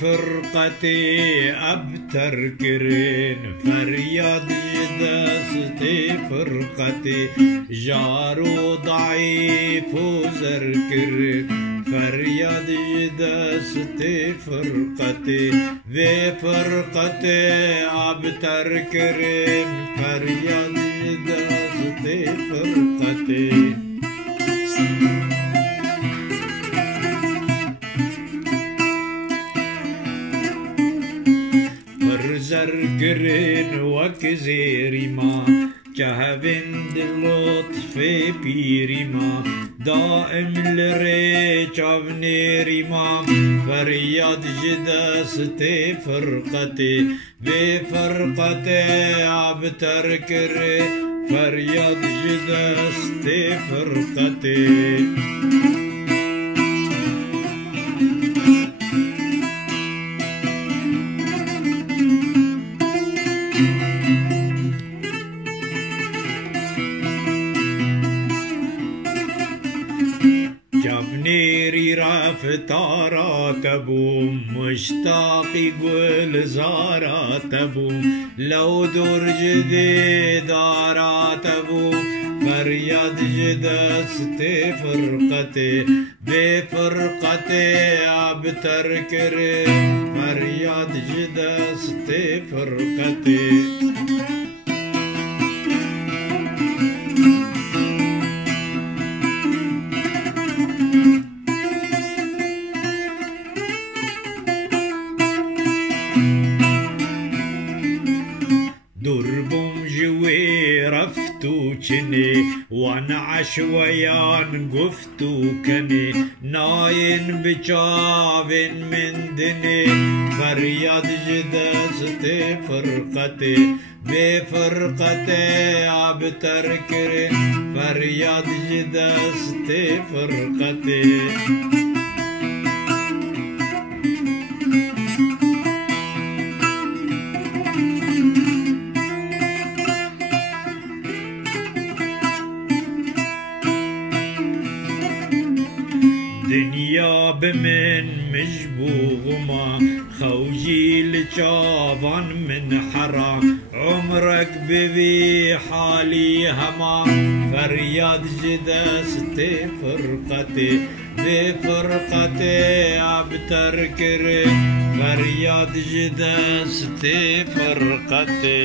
فرقتي أبتر كرين فرياد جداستي فرقتي جارو ضعيف وزر كرين فرياد جداستي فرقتي ذي فرقتي أبتر كرين فرياد جداستي فرقتي زرقرين وكزيري ما كهفند اللطف بيري ما دائم لريج افنيري ما فرياد جداستي فرقتي بفرقتي عبتر كري فرياد جداستي فرقتي جابنيري رافتارا كبوم مشتاق يقول زارات ابوم لو دور جديد عرات ابوم فرياد جداستي فرقتي بفرقتي عبتر كري فرياد جداستي فرقتي دربم جوي رفتو كني وانا عشويان قفتو كني ناين بجابن من دني فرياد جداستي فرقتي بفرقتي عبتر كري فرياد جداستي فرقتي دنيا بمن مجبوغما خوجي لجابان من حرا عمرك بذي حالي هما فرياد جداستي فرقتي بفرقتي عبتر كري فرياد جداستي فرقتي